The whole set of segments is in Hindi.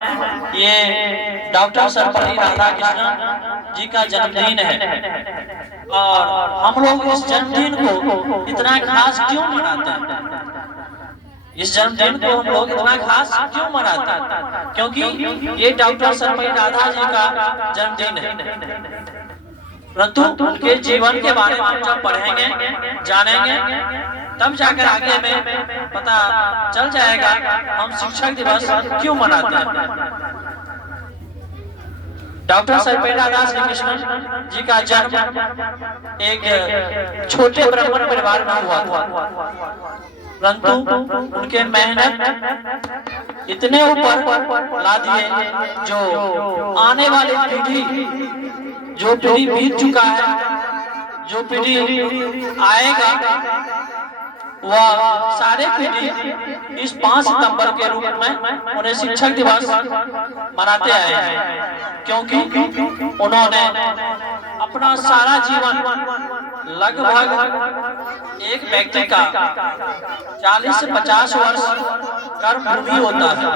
ये डॉक्टर सर्वपल्ली राधाकृष्णन जी का जन्मदिन है और हम लोग इस जन्मदिन को इतना खास क्यों मनाते हैं? इस जन्मदिन को हम लोग इतना खास क्यों मनाते हैं? क्योंकि ये डॉक्टर सर्वपल्ली राधा जी का जन्मदिन है। परंतु उनके जीवन के बारे में जब पढ़ेंगे, जानेंगे, तब जाकर आगे में पता चल जाएगा हम शिक्षक दिवस क्यों मनाते हैं। डॉक्टर सर्वपल्ली राधाकृष्णन जी का जन्म एक छोटे ब्राह्मण परिवार में हुआ था, परंतु उनके मेहनत इतने ऊपर ला दिए जो आने वाली पीढ़ी, जो पीढ़ी बीत चुका है, जो पीढ़ी आएगा, वह सारे पीढ़ी इस 5 सितंबर के रूप में उन्हें शिक्षक दिवस मनाते आए हैं। क्योंकि उन्होंने अपना सारा जीवन, लगभग एक व्यक्ति का 40 से 50 वर्ष कर्मभूमि होता है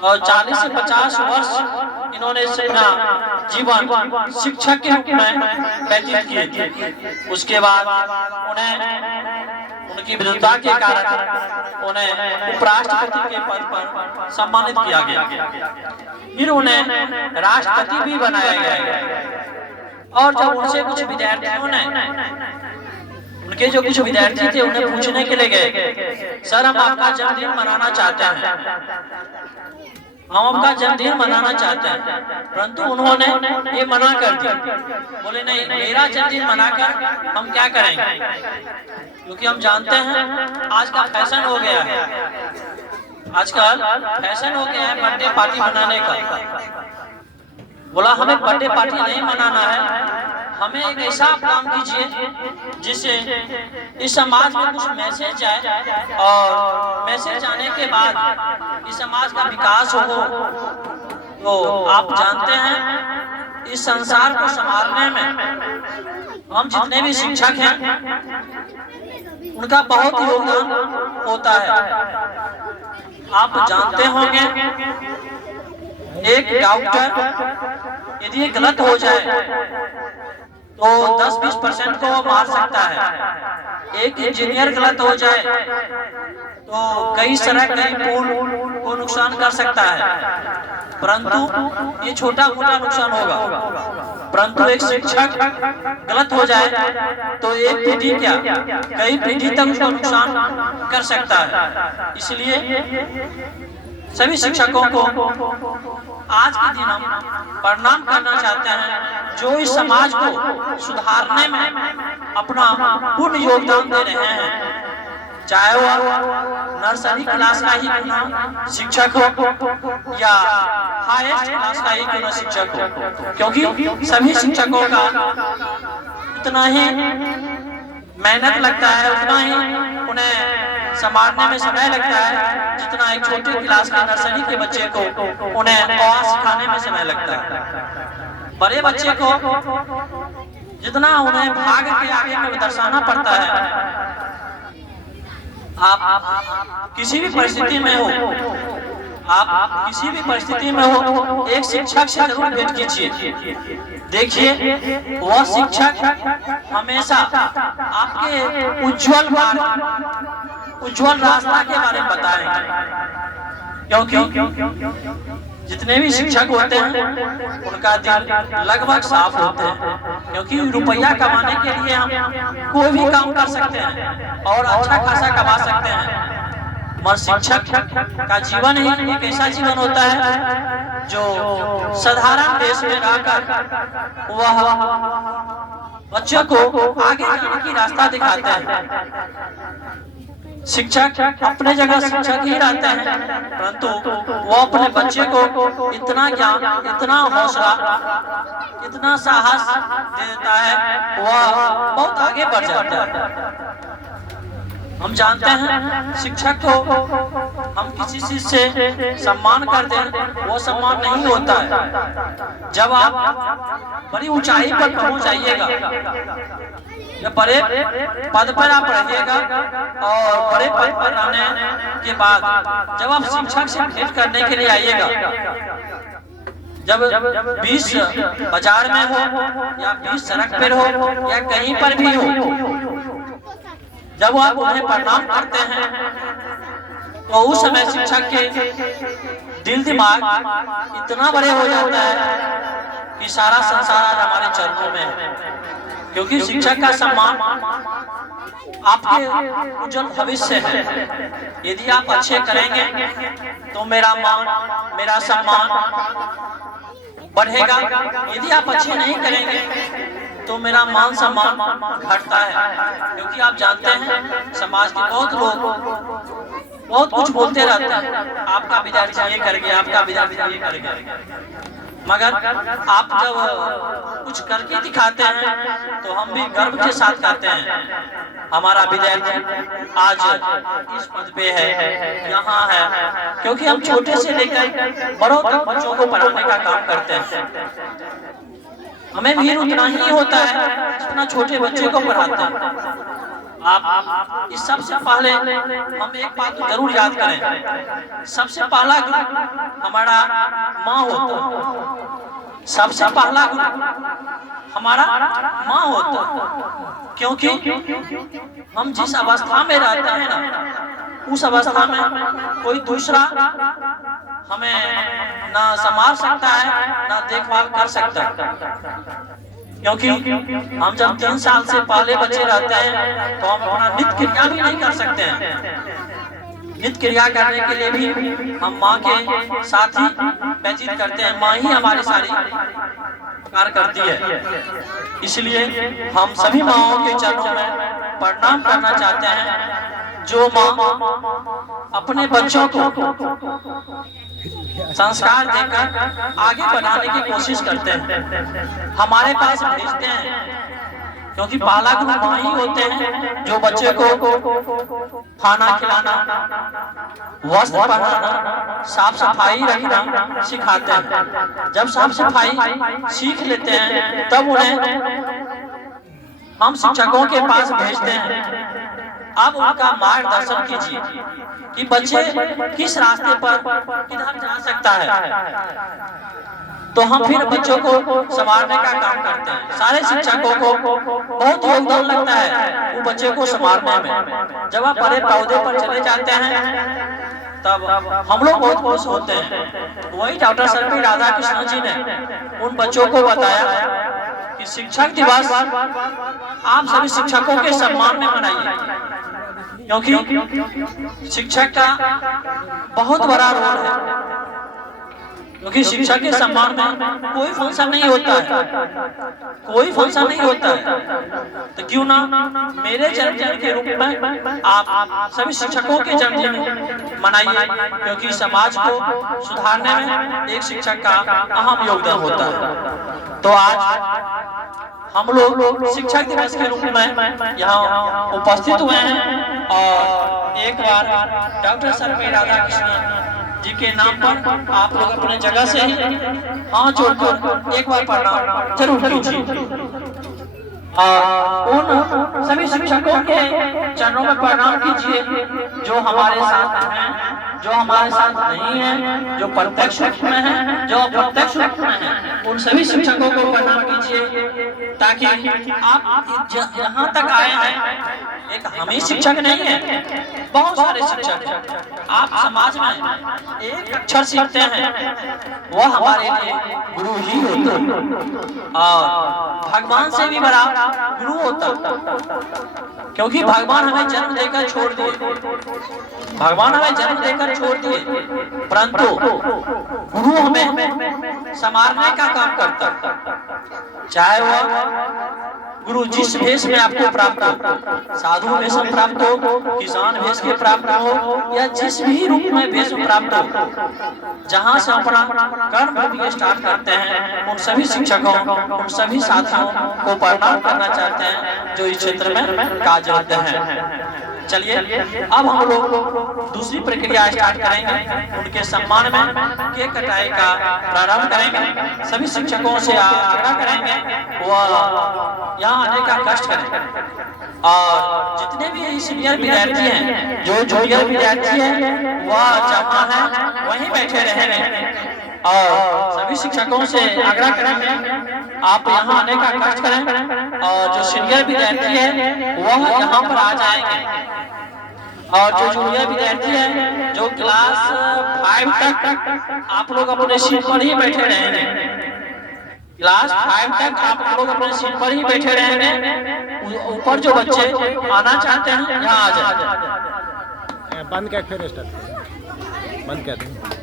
और 40 से 50 वर्ष इन्होंने अपना जीवन शिक्षक के रूप में व्यतीत किए थे। उसके बाद उन्हें उनकी विद्वता के कारण उन्हें उपराष्ट्रपति के पद पर सम्मानित किया गया, फिर उन्हें राष्ट्रपति भी बनाया गया। और जब उनसे कुछ विद्यार्थियों ने, उनके जो कुछ विद्यार्थी थे, उन्हें पूछने के लिए गए, सर हम आपका जन्मदिन मनाना चाहते हैं, हम आपका जन्मदिन मनाना चाहते हैं, परंतु उन्होंने ये मना कर दिया। बोले नहीं, मेरा जन्मदिन मनाकर हम क्या करेंगे? क्योंकि हम जानते हैं आज का फैशन हो गया है, आजकल फैशन हो गया है बर्थडे पार्टी मनाने का। बोला हमें बर्थडे पार्टी नहीं मनाना है, हमें एक ऐसा काम कीजिए जिससे इस समाज में कुछ मैसेज जाए और मैसेज आने के बाद इस समाज का विकास हो। तो आप जानते हैं इस संसार को संभालने में हम जितने भी शिक्षक हैं उनका बहुत योगदान होता है। आप जानते होंगे एक डॉक्टर यदि गलत हो जाए तो 10-20% को वो मार सकता है। एक इंजीनियर गलत हो जाए तो कई सड़क, कई पुल को नुकसान कर सकता है, परंतु ये छोटा मोटा नुकसान होगा। परंतु एक शिक्षक गलत हो जाए तो एक पीढ़ी क्या, कई पीढ़ी तक उसको नुकसान कर सकता है। इसलिए सभी शिक्षकों को आज के दिन हम प्रणाम करना चाहते हैं जो इस समाज को सुधारने में अपना पूर्ण योगदान दे रहे हैं, चाहे वह नर्सरी क्लास का ही क्यों शिक्षक हो या हाईएस्ट क्लास का ही क्यों शिक्षक हो। क्योंकि सभी शिक्षकों का उतना ही मेहनत लगता है, उतना ही उन्हें संभालने में समय लगता है जितना एक छोटे क्लास के नर्सरी के बच्चे को उन्हें पढ़ा सिखाने में समय लगता है। बड़े बच्चे को जितना उन्हें भाग के आगे में दर्शाना पड़ता है। आप किसी भी परिस्थिति में हो, आप किसी भी परिस्थिति में हो, एक शिक्षक से जरूर भेंट कीजिए। देखिए वह शिक्षक हमेशा आपके उज्जवल रास्ता के बारे में बताएंगे। क्योंकि जितने भी शिक्षक होते हैं उनका दिल लगभग साफ होते हैं, क्योंकि रुपया कमाने के लिए हम कोई भी काम कर सकते हैं और अच्छा खासा कमा सकते हैं। मगर शिक्षक का जीवन ही एक ऐसा जीवन होता है जो साधारण देश में रहकर वह बच्चों को आगे जाने की रास्ता दिखाता है। शिक्षक अपने जगह शिक्षक ही रहते हैं, परंतु वो अपने बच्चे को इतना ज्ञान, इतना हौसला, इतना साहस दे देता है, वह बहुत आगे बढ़ जाता है। हम जानते हैं शिक्षक को हम किसी चीज से सम्मान कर दें, वो सम्मान नहीं होता है। जब आप बड़ी ऊंचाई पर पहुंच जाइएगा जब बड़े पद पर आप रहिएगा और बड़े पद पर आने के बाद जब आप शिक्षक से भेंट करने के लिए आइएगा, जब 20 बाजार में हो या 20 सड़क पर हो या कहीं पर भी हो, जब आप उन्हें प्रणाम करते हैं तो उस समय शिक्षक के दिल दिमाग इतना बड़े हो जाता है कि सारा संसार आज हमारे चरणों में है। क्योंकि शिक्षक का सम्मान आपके उज्जवल भविष्य है। यदि आप अच्छे करेंगे तो मेरा मान, मेरा सम्मान बढ़ेगा। यदि आप अच्छे नहीं करेंगे तो मेरा मान सम्मान घटता है। क्योंकि आप जानते हैं समाज के बहुत लोग बहुत कुछ बोलते रहते हैं, आपका विद्यार्थी ये कर गया, आपका विद्यार्थी ये कर गया, मगर आप जब कुछ करके दिखाते हैं तो हम भी गर्व के साथ कहते हैं हमारा विद्यार्थी आज इस पद पे है, यहाँ है। क्योंकि हम छोटे से लेकर बड़ों तक बच्चों को पढ़ाने का काम करते हैं। हमें भी उतना ही होता है जितना छोटे बच्चे को पढ़ाते हैं। आप इस सबसे पहले हम एक बात तो जरूर याद करें, सबसे पहला गुरु हमारा माँ होता है। सबसे पहला गुरु हमारा माँ होता है। क्योंकि हम जिस अवस्था में रहते हैं ना, उस अवस्था में कोई दूसरा हमें ना संभाल सकता है ना देखभाल कर सकता है। क्योंकि हम जब 3 साल से पहले बच्चे रहते हैं तो हम अपना नित्य क्रिया भी नहीं कर सकते हैं। नित्य क्रिया करने के लिए भी हम माँ के साथ ही व्यतीत करते हैं। माँ ही हमारी सारी कार्य करती है। इसलिए हम सभी माँओं के चरणों में प्रणाम करना चाहते हैं, जो माँ अपने बच्चों को संस्कार देकर आगे बढ़ाने की कोशिश करते हैं, हमारे पास भेजते हैं। क्योंकि पहला गुरु माँ ही होते हैं जो बच्चे को खाना खिलाना, वस्त्र पहनाना, साफ सफाई रखना सिखाते हैं। जब साफ सफाई सीख लेते हैं तब उन्हें हम शिक्षकों के पास भेजते हैं। अब उनका मार्गदर्शन कीजिए कि बच्चे किस रास्ते पर किधर जा सकता है। तो हम फिर बच्चों को संभालने का काम करते हैं। सारे शिक्षकों को बहुत योगदान लगता है वो बच्चे को संभालने में। जब आप बड़े पौधे पर चले जाते हैं तब हम लोग बहुत खुश होते हैं। वही डॉक्टर सर्वपल्ली राधाकृष्णन जी ने उन बच्चों को बताया कि शिक्षक दिवस आप सभी शिक्षकों के सम्मान में मनाइए। क्योंकि शिक्षक का बहुत बड़ा रोल है। क्योंकि शिक्षक के सम्मान में कोई फंक्शन नहीं होता है, कोई फंक्शन नहीं होता है। तो क्यों ना मेरे जन्मदिन के रूप में आप सभी शिक्षकों के जन्मदिन मनाइए। क्योंकि समाज को सुधारने में एक शिक्षक का अहम योगदान होता है। तो आज हम लोग शिक्षक दिवस के रूप में यहाँ उपस्थित हुए हैं और एक बार डॉक्टर सर्वपल्ली राधाकृष्णन जी के नाम पर आप लोग अपने जगह से ही हाथ जोड़कर एक बार प्रणाम जरूर कीजिए। उन सभी शिक्षकों के चरणों में प्रणाम कीजिए जो हमारे साथ हैं, जो हमारे साथ नहीं है, जो प्रत्यक्ष रूप में है, जो अप्रत्यक्ष रूप में है। उन सभी शिक्षकों को प्रणाम कीजिए ताकि आप यहाँ तक आए हैं। एक हम ही शिक्षक नहीं है, बहुत सारे शिक्षक हैं। आप समाज में एक अक्षर सीखते हैं वह हमारे लिए गुरु ही होता है और भगवान से भी बड़ा गुरु होता है। क्योंकि भगवान हमें जन्म देकर छोड़ दिए, भगवान हमें जन्म देकर छोड़ दिए, परंतु गुरु हमें संभालने का काम करता है। चाहे वह गुरु जिस भेष में आपको प्राप्त हो, साधु भेष में प्राप्त हो, किसान भेष के प्राप्त हो या जिस भी रूप में भेष प्राप्त हो, जहाँ से अपना कर्म भी स्टार्ट करते हैं, उन सभी शिक्षकों, उन सभी साथियों को प्रणाम करना चाहते हैं जो इस क्षेत्र में कार्यरत हैं। चलिए अब हम लोग दूसरी प्रक्रिया स्टार्ट करेंगे। उनके सम्मान में केक कटाई का प्रारंभ करेंगे। सभी शिक्षकों से आग्रह करेंगे वह यहाँ आने का कष्ट करें और जितने भी सीनियर विद्यार्थी हैं, जो जूनियर विद्यार्थी हैं वह जहाँ है वहीं बैठे रहेंगे और सभी शिक्षकों से आग्रह करेंगे आप यहाँ आने का कष्ट करें और जो सीनियर विद्यार्थी है वह यहाँ पर आ जाएंगे और जो जूनियर विद्यार्थी है जो क्लास 5 तक आप लोग अपने सीट पर ही बैठे रहेंगे। क्लास 5 तक आप लोग अपने सीट पर ही बैठे रहेंगे। ऊपर जो बच्चे आना चाहते हैं यहाँ आ जाए। बंद कर फिर स्टार्ट बंद कर।